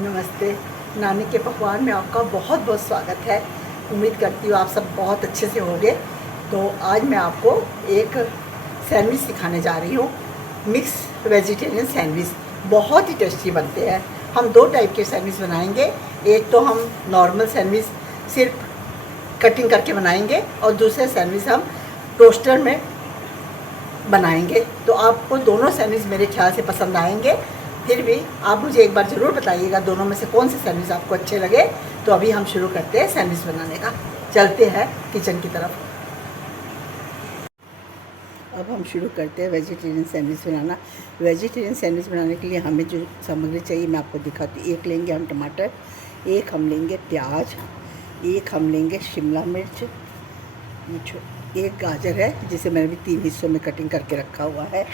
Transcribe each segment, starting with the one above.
नमस्ते। नानी के पकवान में आपका बहुत बहुत स्वागत है। उम्मीद करती हूँ आप सब बहुत अच्छे से होंगे। तो आज मैं आपको एक सैंडविच सिखाने जा रही हूँ, मिक्स वेजिटेरियन सैंडविच। बहुत ही टेस्टी बनते हैं। हम दो टाइप के सैंडविच बनाएंगे। एक तो हम नॉर्मल सैंडविच सिर्फ कटिंग करके बनाएंगे और दूसरे सैंडविच हम टोस्टर में बनाएंगे। तो आपको दोनों सैंडविच मेरे ख्याल से पसंद आएंगे। फिर भी आप मुझे एक बार ज़रूर बताइएगा दोनों में से कौन से सैंडविच आपको अच्छे लगे। तो अभी हम शुरू करते हैं सैंडविच बनाने का। चलते हैं किचन की तरफ। अब हम शुरू करते हैं वेजिटेरियन सैंडविच बनाना। वेजिटेरियन सैंडविच बनाने के लिए हमें जो सामग्री चाहिए मैं आपको दिखाती हूँ। एक लेंगे हम टमाटर, एक हम लेंगे प्याज, एक हम लेंगे शिमला मिर्च, एक गाजर है जिसे मैंने भी 3 हिस्सों में कटिंग करके रखा हुआ है,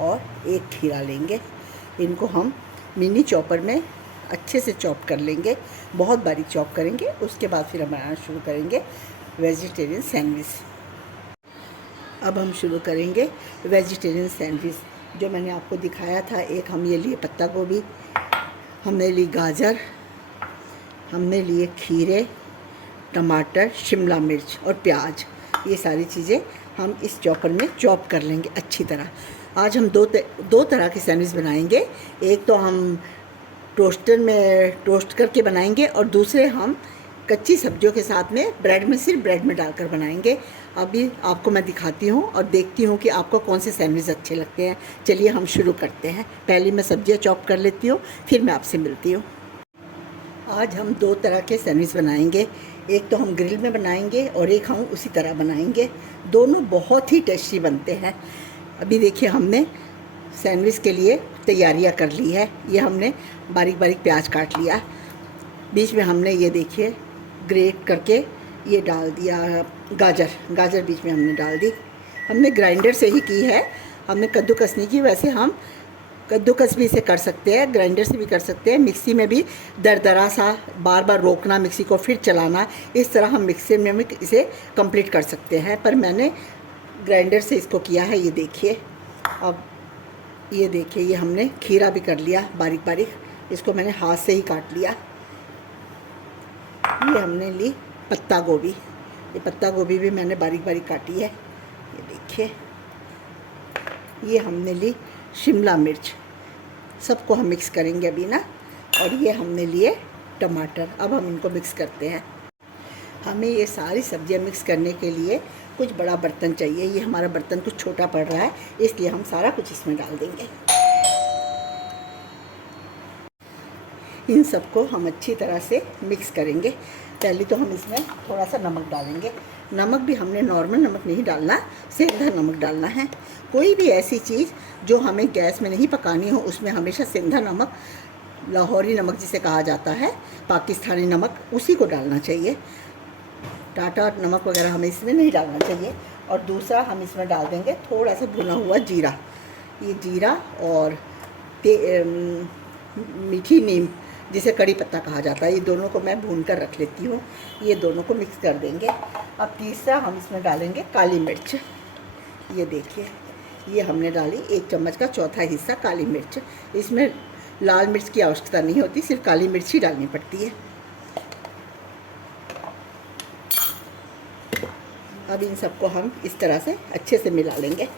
और एक खीरा लेंगे। इनको हम मिनी चॉपर में अच्छे से चॉप कर लेंगे, बहुत बारीक चॉप करेंगे। उसके बाद फिर हम बनाना शुरू करेंगे वेजिटेरियन सैंडविच। अब हम शुरू करेंगे वेजिटेरियन सैंडविच। जो मैंने आपको दिखाया था, एक हम ये लिए पत्ता गोभी, हमने ली गाजर, हमने लिए खीरे, टमाटर, शिमला मिर्च और प्याज। ये सारी चीज़ें हम इस चॉपर में चॉप कर लेंगे अच्छी तरह। आज हम दो तरह के सैंडविच बनाएंगे। एक तो हम टोस्टर में टोस्ट करके बनाएंगे और दूसरे हम कच्ची सब्जियों के साथ में सिर्फ ब्रेड में डालकर बनाएंगे। अभी आपको मैं दिखाती हूँ और देखती हूँ कि आपको कौन से सैंडविच अच्छे लगते हैं। चलिए हम शुरू करते हैं। पहले मैं सब्जियाँ चॉप कर लेती हूँ, फिर मैं आपसे मिलती हूँ। आज हम दो तरह के सैंडविच बनाएंगे। एक तो हम ग्रिल में बनाएंगे और एक हम उसी तरह बनाएंगे। दोनों बहुत ही टेस्टी बनते हैं। अभी देखिए, हमने सैंडविच के लिए तैयारियां कर ली है। ये हमने बारीक बारीक प्याज काट लिया, बीच में हमने ये देखिए ग्रेट करके ये डाल दिया गाजर बीच में हमने डाल दी। हमने ग्राइंडर से ही की है, हमने कद्दूकस नहीं की। वैसे हम कद्दूकस भी इसे कर सकते हैं, ग्राइंडर से भी कर सकते हैं। मिक्सी में भी दरदरा सा बार बार रोकना मिक्सी को, फिर चलाना, इस तरह हम मिक्सी में भी इसे कंप्लीट कर सकते हैं। पर मैंने ग्राइंडर से इसको किया है। ये देखिए, अब ये देखिए, ये हमने खीरा भी कर लिया बारीक बारीक। इसको मैंने हाथ से ही काट लिया। ये हमने ली पत्ता गोभी, ये पत्ता गोभी भी मैंने बारीक बारीक काटी है। ये देखिए, ये हमने ली शिमला मिर्च। सबको हम मिक्स करेंगे अभी ना। और ये हमने लिए टमाटर। अब हम इनको मिक्स करते हैं। हमें ये सारी सब्जियां मिक्स करने के लिए कुछ बड़ा बर्तन चाहिए। ये हमारा बर्तन कुछ छोटा पड़ रहा है, इसलिए हम सारा कुछ इसमें डाल देंगे। इन सबको हम अच्छी तरह से मिक्स करेंगे। पहले तो हम इसमें थोड़ा सा नमक डालेंगे। नमक भी हमने नॉर्मल नमक नहीं डालना, सेंधा नमक डालना है। कोई भी ऐसी चीज़ जो हमें गैस में नहीं पकानी हो, उसमें हमेशा सेंधा नमक, लाहौरी नमक जिसे कहा जाता है, पाकिस्तानी नमक, उसी को डालना चाहिए। टाटा नमक वगैरह हमें इसमें नहीं डालना चाहिए। और दूसरा हम इसमें डाल देंगे थोड़ा सा भुना हुआ जीरा। ये जीरा और मीठी नीम जिसे कड़ी पत्ता कहा जाता है, ये दोनों को मैं भून कर रख लेती हूँ। ये दोनों को मिक्स कर देंगे। अब तीसरा हम इसमें डालेंगे काली मिर्च। ये देखिए, ये हमने डाली 1 चम्मच का चौथा हिस्सा काली मिर्च। इसमें लाल मिर्च की आवश्यकता नहीं होती, सिर्फ काली मिर्च ही डालनी पड़ती है। अब इन सबको हम इस तरह से अच्छे से मिला लेंगे।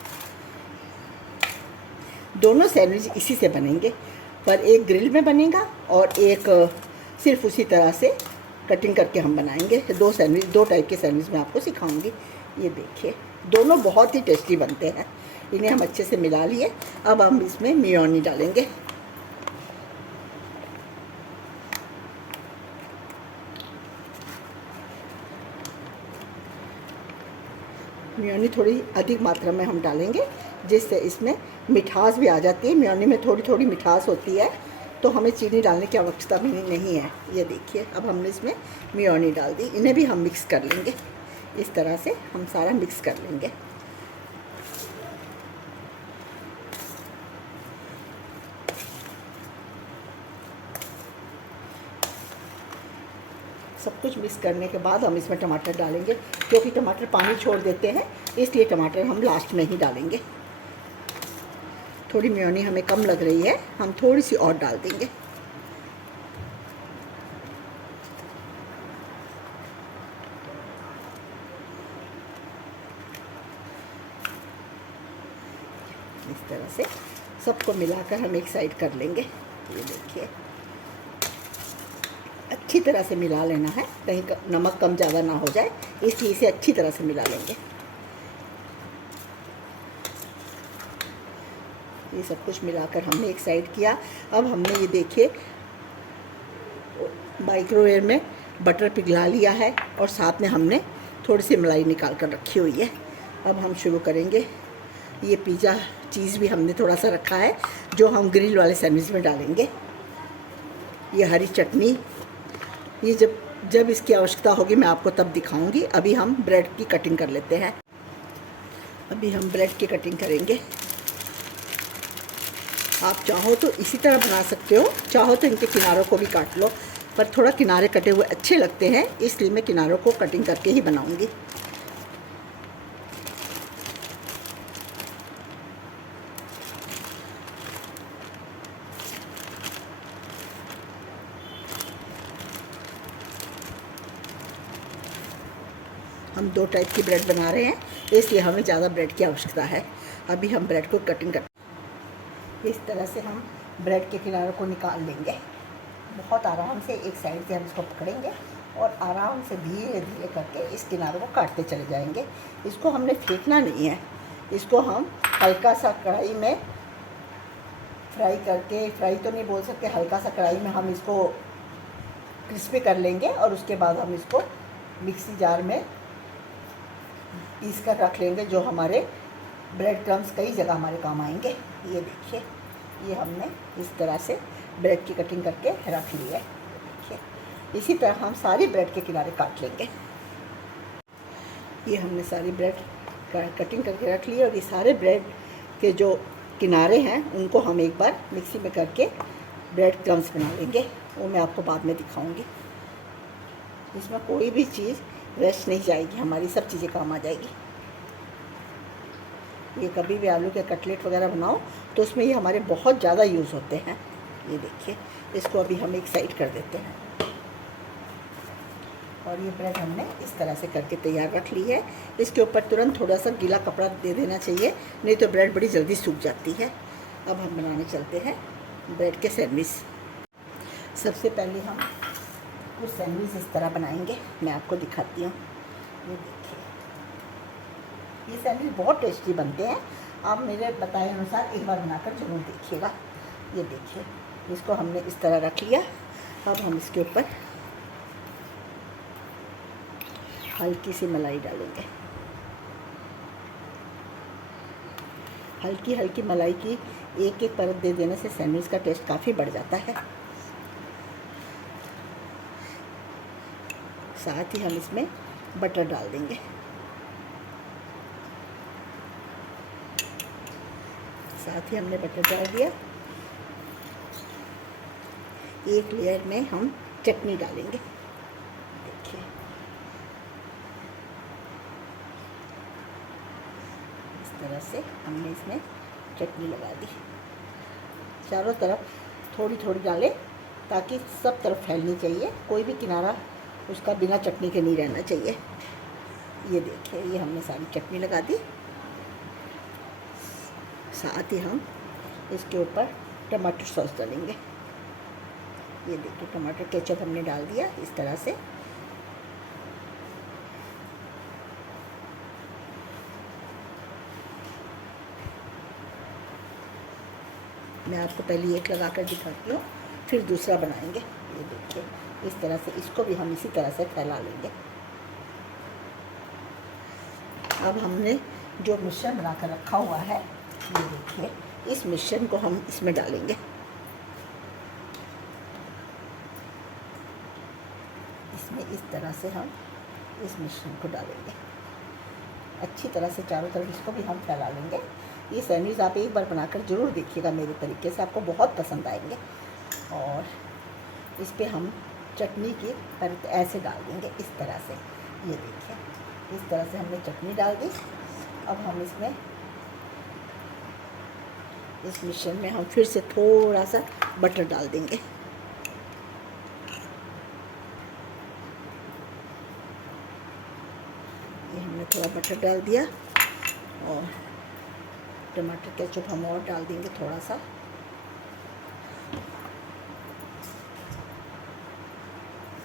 दोनों सैंडविच इसी से बनेंगे, पर एक ग्रिल में बनेगा और एक सिर्फ उसी तरह से कटिंग करके हम बनाएंगे। दो टाइप के सैंडविच मैं आपको सिखाऊंगी। ये देखिए, दोनों बहुत ही टेस्टी बनते हैं। इन्हें हम अच्छे से मिला लिए। अब हम इसमें मेयोनी डालेंगे। मेयोनी थोड़ी अधिक मात्रा में हम डालेंगे, जिससे इसमें मिठास भी आ जाती है। मेयोनी में थोड़ी थोड़ी मिठास होती है, तो हमें चीनी डालने की आवश्यकता भी नहीं है। ये देखिए, अब हमने इसमें मेयोनी डाल दी। इन्हें भी हम मिक्स कर लेंगे। इस तरह से हम सारा मिक्स कर लेंगे। सब कुछ मिक्स करने के बाद हम इसमें टमाटर डालेंगे। क्योंकि टमाटर पानी छोड़ देते हैं, इसलिए टमाटर हम लास्ट में ही डालेंगे। थोड़ी मेयोनी हमें कम लग रही है, हम थोड़ी सी और डाल देंगे। तरह से सबको मिलाकर हम एक साइड कर लेंगे। ये देखिए, अच्छी तरह से मिला लेना है, कहीं नमक कम ज़्यादा ना हो जाए, इसलिए इसे अच्छी तरह से मिला लेंगे। ये सब कुछ मिलाकर हमने एक साइड किया। अब हमने ये देखिए माइक्रोवेव में बटर पिघला लिया है और साथ में हमने थोड़ी सी मलाई निकाल कर रखी हुई है। अब हम शुरू करेंगे। ये पिज़्ज़ा चीज़ भी हमने थोड़ा सा रखा है जो हम ग्रिल वाले सैंडविच में डालेंगे। ये हरी चटनी, ये जब इसकी आवश्यकता होगी मैं आपको तब दिखाऊंगी। अभी हम ब्रेड की कटिंग कर लेते हैं। अभी हम ब्रेड की कटिंग करेंगे। आप चाहो तो इसी तरह बना सकते हो, चाहो तो इनके किनारों को भी काट लो, पर थोड़ा किनारे कटे हुए अच्छे लगते हैं, इसलिए मैं किनारों को कटिंग करके ही बनाऊंगी। हम 2 टाइप की ब्रेड बना रहे हैं, इसलिए हमें ज़्यादा ब्रेड की आवश्यकता है। अभी हम ब्रेड को कटिंग कर इस तरह से हम ब्रेड के किनारों को निकाल लेंगे। बहुत आराम से एक साइड से हम इसको पकड़ेंगे और आराम से धीरे धीरे करके इस किनारों को काटते चले जाएंगे। इसको हमने फेंकना नहीं है, इसको हम हल्का सा कढ़ाई में फ्राई करके, फ्राई तो नहीं बोल सकते, हल्का सा कढ़ाई में हम इसको क्रिस्पी कर लेंगे और उसके बाद हम इसको मिक्सी जार में पीस कर रख लेंगे, जो हमारे ब्रेड क्रम्स कई जगह हमारे काम आएंगे। ये देखिए, ये हमने इस तरह से ब्रेड की कटिंग करके रख ली है। देखिए, इसी तरह हम सारी ब्रेड के किनारे काट लेंगे। ये हमने सारी ब्रेड कटिंग करके रख ली है और ये सारे ब्रेड के जो किनारे हैं उनको हम एक बार मिक्सी में करके ब्रेड क्रम्स बना लेंगे। वो मैं आपको बाद में दिखाऊंगी। इसमें कोई भी चीज़ वेस्ट नहीं जाएगी, हमारी सब चीज़ें काम आ जाएगी। ये कभी भी आलू के कटलेट वगैरह बनाओ तो उसमें ये हमारे बहुत ज़्यादा यूज़ होते हैं। ये देखिए, इसको अभी हम एक साइड कर देते हैं और ये ब्रेड हमने इस तरह से करके तैयार रख ली है। इसके ऊपर तुरंत थोड़ा सा गीला कपड़ा दे देना चाहिए, नहीं तो ब्रेड बड़ी जल्दी सूख जाती है। अब हम बनाने चलते हैं ब्रेड के सैंडविच। सबसे पहले हम कुछ सैंडविच इस तरह बनाएंगे, मैं आपको दिखाती हूँ। ये देखिए, ये सैंडविच बहुत टेस्टी बनते हैं। आप मेरे बताए अनुसार एक बार बनाकर ज़रूर देखिएगा। ये देखिए, इसको हमने इस तरह रख लिया। अब हम इसके ऊपर हल्की सी मलाई डालेंगे। हल्की हल्की मलाई की एक एक परत दे देने से सैंडविच का टेस्ट काफ़ी बढ़ जाता है। साथ ही हम इसमें बटर डाल देंगे। साथ ही हमने बटर डाल दिया। एक लेयर में हम चटनी डालेंगे। देखिए, इस तरह से हमने इसमें चटनी लगा दी। चारों तरफ थोड़ी थोड़ी डालें ताकि सब तरफ फैलनी चाहिए, कोई भी किनारा उसका बिना चटनी के नहीं रहना चाहिए। ये देखिए, ये हमने सारी चटनी लगा दी। साथ ही हम इसके ऊपर टमाटर सॉस डालेंगे। ये देखिए, टमाटर केचप हमने डाल दिया इस तरह से। मैं आपको पहले एक लगा कर दिखाती हूँ, फिर दूसरा बनाएंगे। ये देखिए, इस तरह से इसको भी हम इसी तरह से फैला लेंगे। अब हमने जो मिश्रण बनाकर रखा हुआ है, ये देखिए, इस मिश्रण को हम इसमें डालेंगे। इसमें इस तरह से हम इस मिश्रण को डालेंगे। अच्छी तरह से चारों तरफ इसको भी हम फैला लेंगे। ये सैंडविच आप एक बार बनाकर ज़रूर देखिएगा, मेरे तरीके से आपको बहुत पसंद आएंगे। और इस पर हम चटनी की परत ऐसे डाल देंगे इस तरह से। ये देखिए, इस तरह से हमने चटनी डाल दी। अब हम इसमें इस मिश्रण में हम फिर से थोड़ा सा बटर डाल देंगे। ये हमने थोड़ा बटर डाल दिया और टमाटर केचप हम और डाल देंगे थोड़ा सा।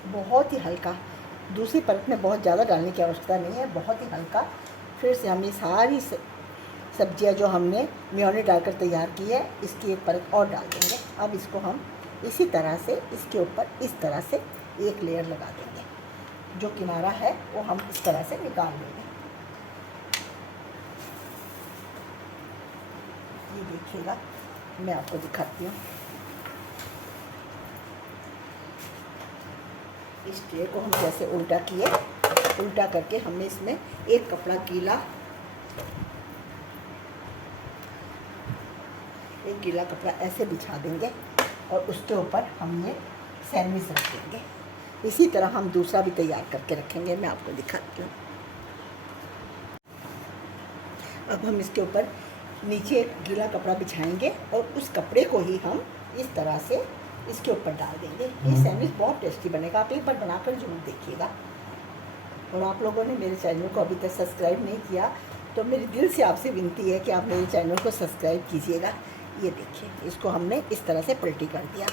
बहुत ही हल्का, दूसरी परत में बहुत ज़्यादा डालने की आवश्यकता नहीं है, बहुत ही हल्का। फिर से हम ये सारी सब्जियां जो हमने मेयोनीज डालकर तैयार की है, इसकी एक परत और डाल देंगे। अब इसको हम इसी तरह से इसके ऊपर इस तरह से एक लेयर लगा देंगे। जो किनारा है वो हम इस तरह से निकाल लेंगे। ये देखिएगा, मैं आपको दिखाती हूँ। इस ट्रे को हम जैसे उल्टा किए, उल्टा करके हमने इसमें एक कपड़ा गीला कपड़ा ऐसे बिछा देंगे और उसके ऊपर हम ये सैंडविच रख देंगे। इसी तरह हम दूसरा भी तैयार करके रखेंगे, मैं आपको दिखाती हूँ। अब हम इसके ऊपर नीचे एक गीला कपड़ा बिछाएंगे और उस कपड़े को ही हम इस तरह से इसके ऊपर डाल देंगे। ये सैंडविच बहुत टेस्टी बनेगा, आप एक बार बनाकर जरूर देखिएगा। और आप लोगों ने मेरे चैनल को अभी तक सब्सक्राइब नहीं किया तो मेरे दिल से आपसे विनती है कि आप मेरे चैनल को सब्सक्राइब कीजिएगा। ये देखिए, इसको हमने इस तरह से पलटी कर दिया।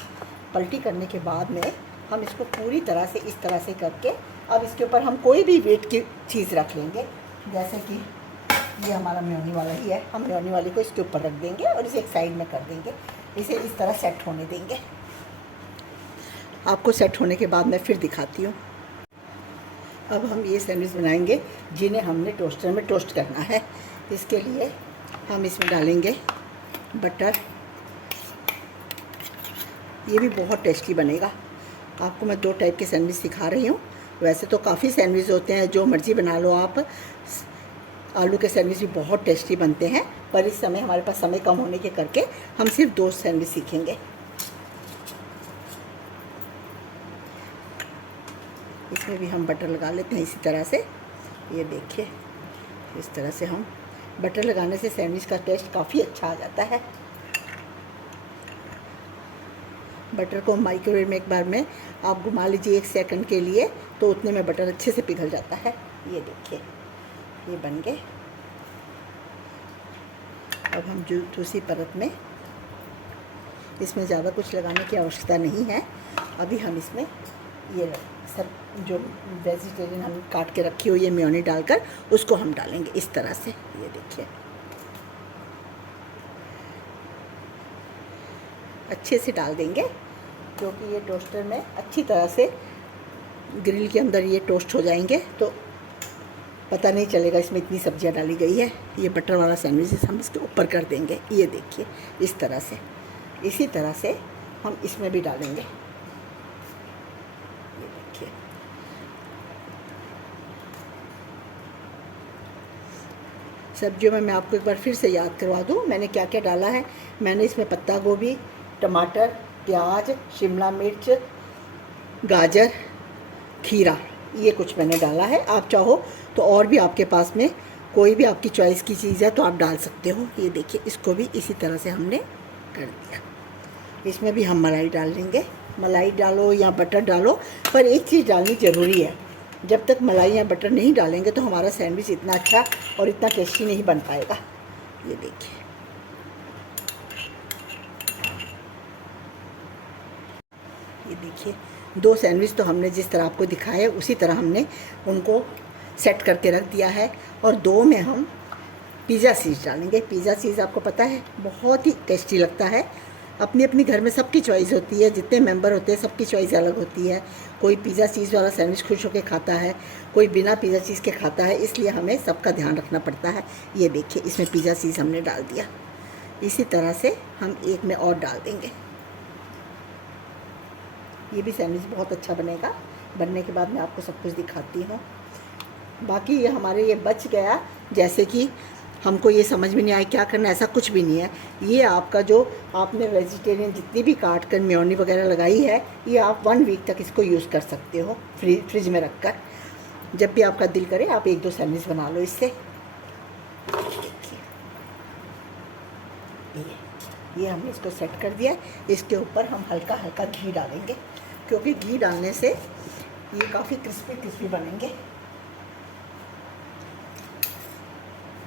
पलटी करने के बाद में हम इसको पूरी तरह से इस तरह से करके अब इसके ऊपर हम कोई भी वेट की चीज़ रख लेंगे। जैसे कि ये हमारा मेयोनी वाला ही है, हम मेयोनी वाले को इसके ऊपर रख देंगे और इसे एक साइड में कर देंगे। इसे इस तरह सेट होने देंगे। आपको सेट होने के बाद मैं फिर दिखाती हूँ। अब हम ये सैंडविच बनाएंगे जिन्हें हमने टोस्टर में टोस्ट करना है। इसके लिए हम इसमें डालेंगे बटर। ये भी बहुत टेस्टी बनेगा। आपको मैं 2 टाइप के सैंडविच सिखा रही हूँ। वैसे तो काफ़ी सैंडविच होते हैं, जो मर्ज़ी बना लो आप। आलू के सैंडविच भी बहुत टेस्टी बनते हैं, पर इस समय हमारे पास समय कम होने के करके हम सिर्फ 2 सैंडविच सीखेंगे। इसमें भी हम बटर लगा लेते हैं इसी तरह से। ये देखिए, इस तरह से हम बटर लगाने से सैंडविच का टेस्ट काफ़ी अच्छा आ जाता है। बटर को माइक्रोवेव में एक बार में आप घुमा लीजिए 1 सेकंड के लिए, तो उतने में बटर अच्छे से पिघल जाता है। ये देखिए, ये बन गए। अब हम जो दूसरी परत में, इसमें ज़्यादा कुछ लगाने की आवश्यकता नहीं है। अभी हम इसमें ये सब जो वेजिटेरियन हम काट के रखी हुई है मेयोनीज डालकर, उसको हम डालेंगे इस तरह से। ये देखिए, अच्छे से डाल देंगे क्योंकि ये टोस्टर में अच्छी तरह से ग्रिल के अंदर ये टोस्ट हो जाएंगे, तो पता नहीं चलेगा इसमें इतनी सब्जियां डाली गई है। ये बटर वाला सैंडविच हम इसके ऊपर कर देंगे। ये देखिए, इस तरह से। इसी तरह से हम इसमें भी डालेंगे। ये देखिए, सब्जियों में मैं आपको एक बार फिर से याद करवा दूँ मैंने क्या क्या डाला है। मैंने इसमें पत्ता गोभी, टमाटर, प्याज, शिमला मिर्च, गाजर, खीरा, ये कुछ मैंने डाला है। आप चाहो तो और भी आपके पास में कोई भी आपकी चॉइस की चीज़ है तो आप डाल सकते हो। ये देखिए, इसको भी इसी तरह से हमने कर दिया। इसमें भी हम मलाई डाल देंगे। मलाई डालो या बटर डालो, पर एक चीज़ डालनी ज़रूरी है। जब तक मलाई या बटर नहीं डालेंगे तो हमारा सैंडविच इतना अच्छा और इतना टेस्टी नहीं बन पाएगा। ये देखिए, ये देखिए, 2 सैंडविच तो हमने जिस तरह आपको दिखाया है उसी तरह हमने उनको सेट करके रख दिया है। और 2 में हम पिज़्ज़ा चीज़ डालेंगे। पिज़्ज़ा चीज़ आपको पता है बहुत ही टेस्टी लगता है। अपनी अपनी घर में सबकी चॉइस होती है, जितने मेंबर होते हैं सबकी चॉइस अलग होती है। कोई पिज़्ज़ा चीज़ वाला सैंडविच खुश होकर खाता है, कोई बिना पिज़्ज़ा चीज़ के खाता है, इसलिए हमें सबका ध्यान रखना पड़ता है। ये देखिए, इसमें पिज़्ज़ा चीज़ हमने डाल दिया। इसी तरह से हम एक में और डाल देंगे। ये भी सैंडविच बहुत अच्छा बनेगा। बनने के बाद मैं आपको सब कुछ दिखाती हूँ। बाकी ये हमारे ये बच गया, जैसे कि हमको ये समझ में नहीं आया क्या करना, ऐसा कुछ भी नहीं है। ये आपका जो आपने वेजिटेरियन जितनी भी काट कर मेयोनी वगैरह लगाई है, ये आप 1 वीक तक इसको यूज़ कर सकते हो फ्रिज में रख कर। जब भी आपका दिल करे आप 1-2 सैंडविच बना लो इससे। ये हमने इसको सेट कर दिया। इसके ऊपर हम हल्का हल्का घी डालेंगे क्योंकि घी डालने से ये काफ़ी क्रिस्पी बनेंगे।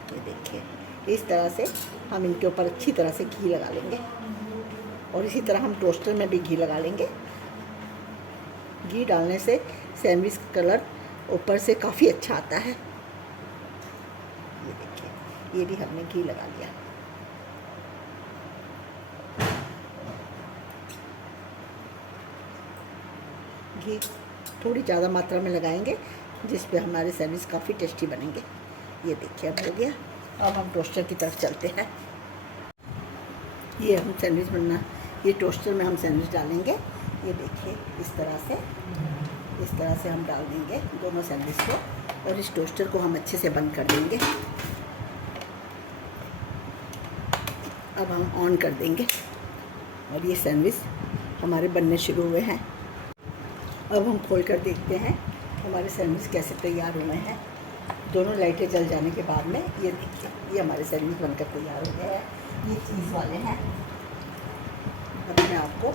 ये देखिए, इस तरह से हम इनके ऊपर अच्छी तरह से घी लगा लेंगे और इसी तरह हम टोस्टर में भी घी लगा लेंगे। घी डालने से सैंडविच का कलर ऊपर से काफ़ी अच्छा आता है। ये देखिए, ये भी हमने घी लगा लिया। घी थोड़ी ज़्यादा मात्रा में लगाएंगे जिस पे हमारे सैंडविच काफ़ी टेस्टी बनेंगे। ये देखिए अब हो गया। अब हम टोस्टर की तरफ चलते हैं। ये हम सैंडविच बनना, ये टोस्टर में हम सैंडविच डालेंगे। ये देखिए इस तरह से हम डाल देंगे दोनों सैंडविच को और इस टोस्टर को हम अच्छे से बंद कर देंगे। अब हम ऑन कर देंगे और ये सैंडविच हमारे बनने शुरू हुए हैं। अब हम खोल कर देखते हैं हमारे सैंडविच कैसे तैयार हुए हैं। दोनों लाइटें जल जाने के बाद में ये देखिए, ये हमारे सैंडविच बनकर तैयार हो गए हैं। ये चीज़ वाले हैं। अब मैं आपको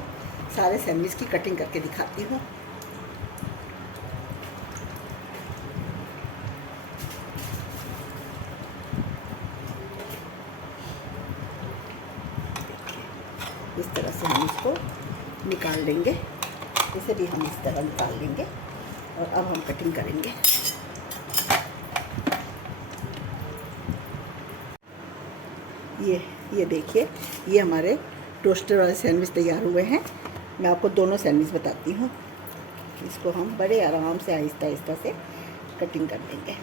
सारे सैंडविच की कटिंग करके दिखाती हूँ। इस तरह से हम इसको निकाल लेंगे। इसे भी हम इस तरह निकाल लेंगे और अब हम कटिंग करेंगे। ये देखिए, ये हमारे टोस्टर वाले सैंडविच तैयार हुए हैं। मैं आपको दोनों सैंडविच बताती हूँ। इसको हम बड़े आराम से आहिस्ता आहिस्ता से कटिंग कर देंगे।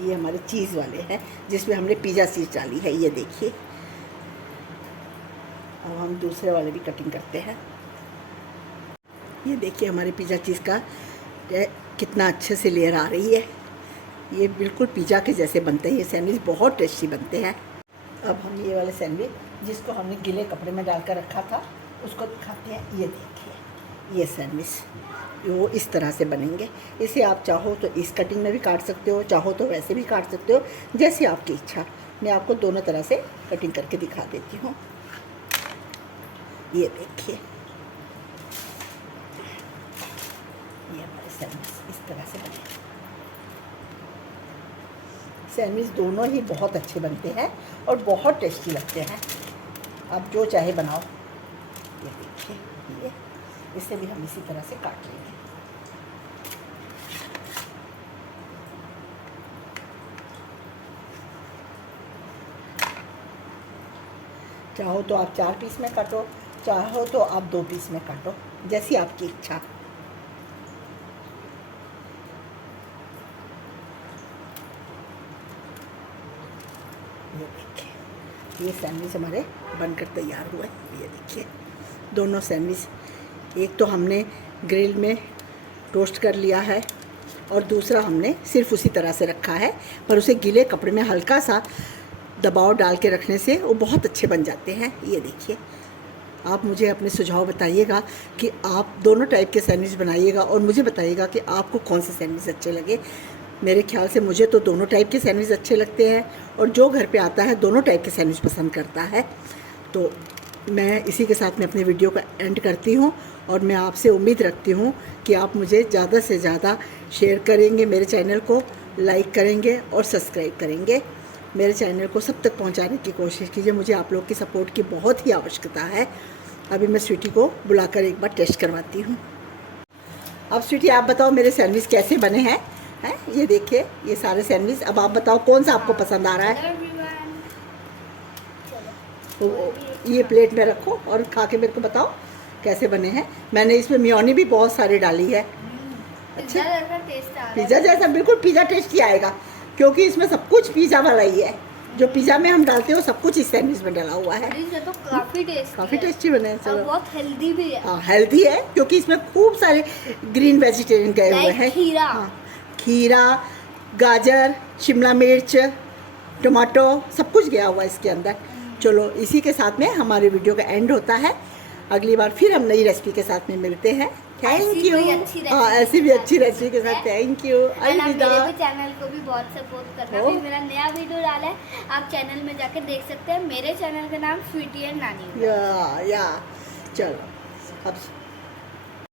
ये हमारे चीज़ वाले हैं जिसमें हमने पिज़्ज़ा चीज़ डाली है। ये देखिए, अब हम दूसरे वाले भी कटिंग करते हैं। ये देखिए हमारे पिज़्ज़ा चीज़ का कितना अच्छे से लेयर आ रही है। ये बिल्कुल पिज़्ज़ा के जैसे बनते हैं। ये सैंडविच बहुत टेस्टी बनते हैं। अब हम ये वाले सैंडविच जिसको हमने गीले कपड़े में डालकर रखा था उसको दिखाते हैं। ये देखिए, ये सैंडविच वो इस तरह से बनेंगे। इसे आप चाहो तो इस कटिंग में भी काट सकते हो, चाहो तो वैसे भी काट सकते हो, जैसी आपकी इच्छा। मैं आपको दोनों तरह से कटिंग करके दिखा देती हूँ। ये देखिए, ये हमारे सैंडविच इस तरह से बने। सैंडविच दोनों ही बहुत अच्छे बनते हैं और बहुत टेस्टी लगते हैं। आप जो चाहे बनाओ। ये देखिए, ये इसे भी हम इसी तरह से काट लेंगे। चाहो तो आप 4 पीस में काटो, चाहो तो आप 2 पीस में काटो, जैसी आपकी इच्छा। ये देखिए, ये सैंडविच हमारे बनकर तैयार हुए। ये देखिए दोनों सैंडविच, एक तो हमने ग्रिल में टोस्ट कर लिया है और दूसरा हमने सिर्फ उसी तरह से रखा है, पर उसे गीले कपड़े में हल्का सा दबाव डाल के रखने से वो बहुत अच्छे बन जाते हैं। ये देखिए, आप मुझे अपने सुझाव बताइएगा कि आप दोनों टाइप के सैंडविच बनाइएगा और मुझे बताइएगा कि आपको कौन से सैंडविच अच्छे लगे। मेरे ख्याल से मुझे तो दोनों टाइप के सैंडविच अच्छे लगते हैं और जो घर पे आता है दोनों टाइप के सैंडविच पसंद करता है। तो मैं इसी के साथ में अपने वीडियो का एंड करती हूँ और मैं आपसे उम्मीद रखती हूँ कि आप मुझे ज़्यादा से ज़्यादा शेयर करेंगे, मेरे चैनल को लाइक करेंगे और सब्सक्राइब करेंगे। मेरे चैनल को सब तक पहुंचाने की कोशिश कीजिए। मुझे आप लोग की सपोर्ट की बहुत ही आवश्यकता है। अभी मैं स्वीटी को बुलाकर एक बार टेस्ट करवाती हूँ। अब स्वीटी आप बताओ मेरे सैंडविच कैसे बने हैं? ये देखिए, ये सारे सैंडविच। अब आप बताओ कौन सा आपको पसंद आ रहा है। तो ये प्लेट में रखो और खा के मेरे को बताओ कैसे बने हैं। मैंने इसमें मेयोनी भी बहुत सारी डाली है। अच्छा, पिज़्ज़ा जैसा बिल्कुल पिज़्ज़ा टेस्ट ही आएगा क्योंकि इसमें सब कुछ पिज़्ज़ा वाला ही है। जो पिज़्ज़ा में हम डालते हो सब कुछ इस सैंडविच में डाला हुआ है। तो काफ़ी टेस्टी बने हैं। चलो, बहुत हेल्दी भी है। हाँ, हेल्दी है क्योंकि इसमें खूब सारे ग्रीन वेजिटेरियन गए हुए हैं। खीरा, खीरा, गाजर, शिमला मिर्च, टमाटो, सब कुछ गया हुआ है इसके अंदर। चलो, इसी के साथ में हमारे वीडियो का एंड होता है। अगली बार फिर हम नई रेसिपी के साथ में मिलते हैं। Thank you. हाँ, ऐसी भी अच्छी रेसिपी के साथ थैंक यू। अलविदा। मेरे चैनल को भी बहुत सपोर्ट करना। अभी मेरा नया वीडियो डाला है, आप चैनल में जाके देख सकते हैं। मेरे चैनल का नाम स्वीटी एंड नानी। या चलो अब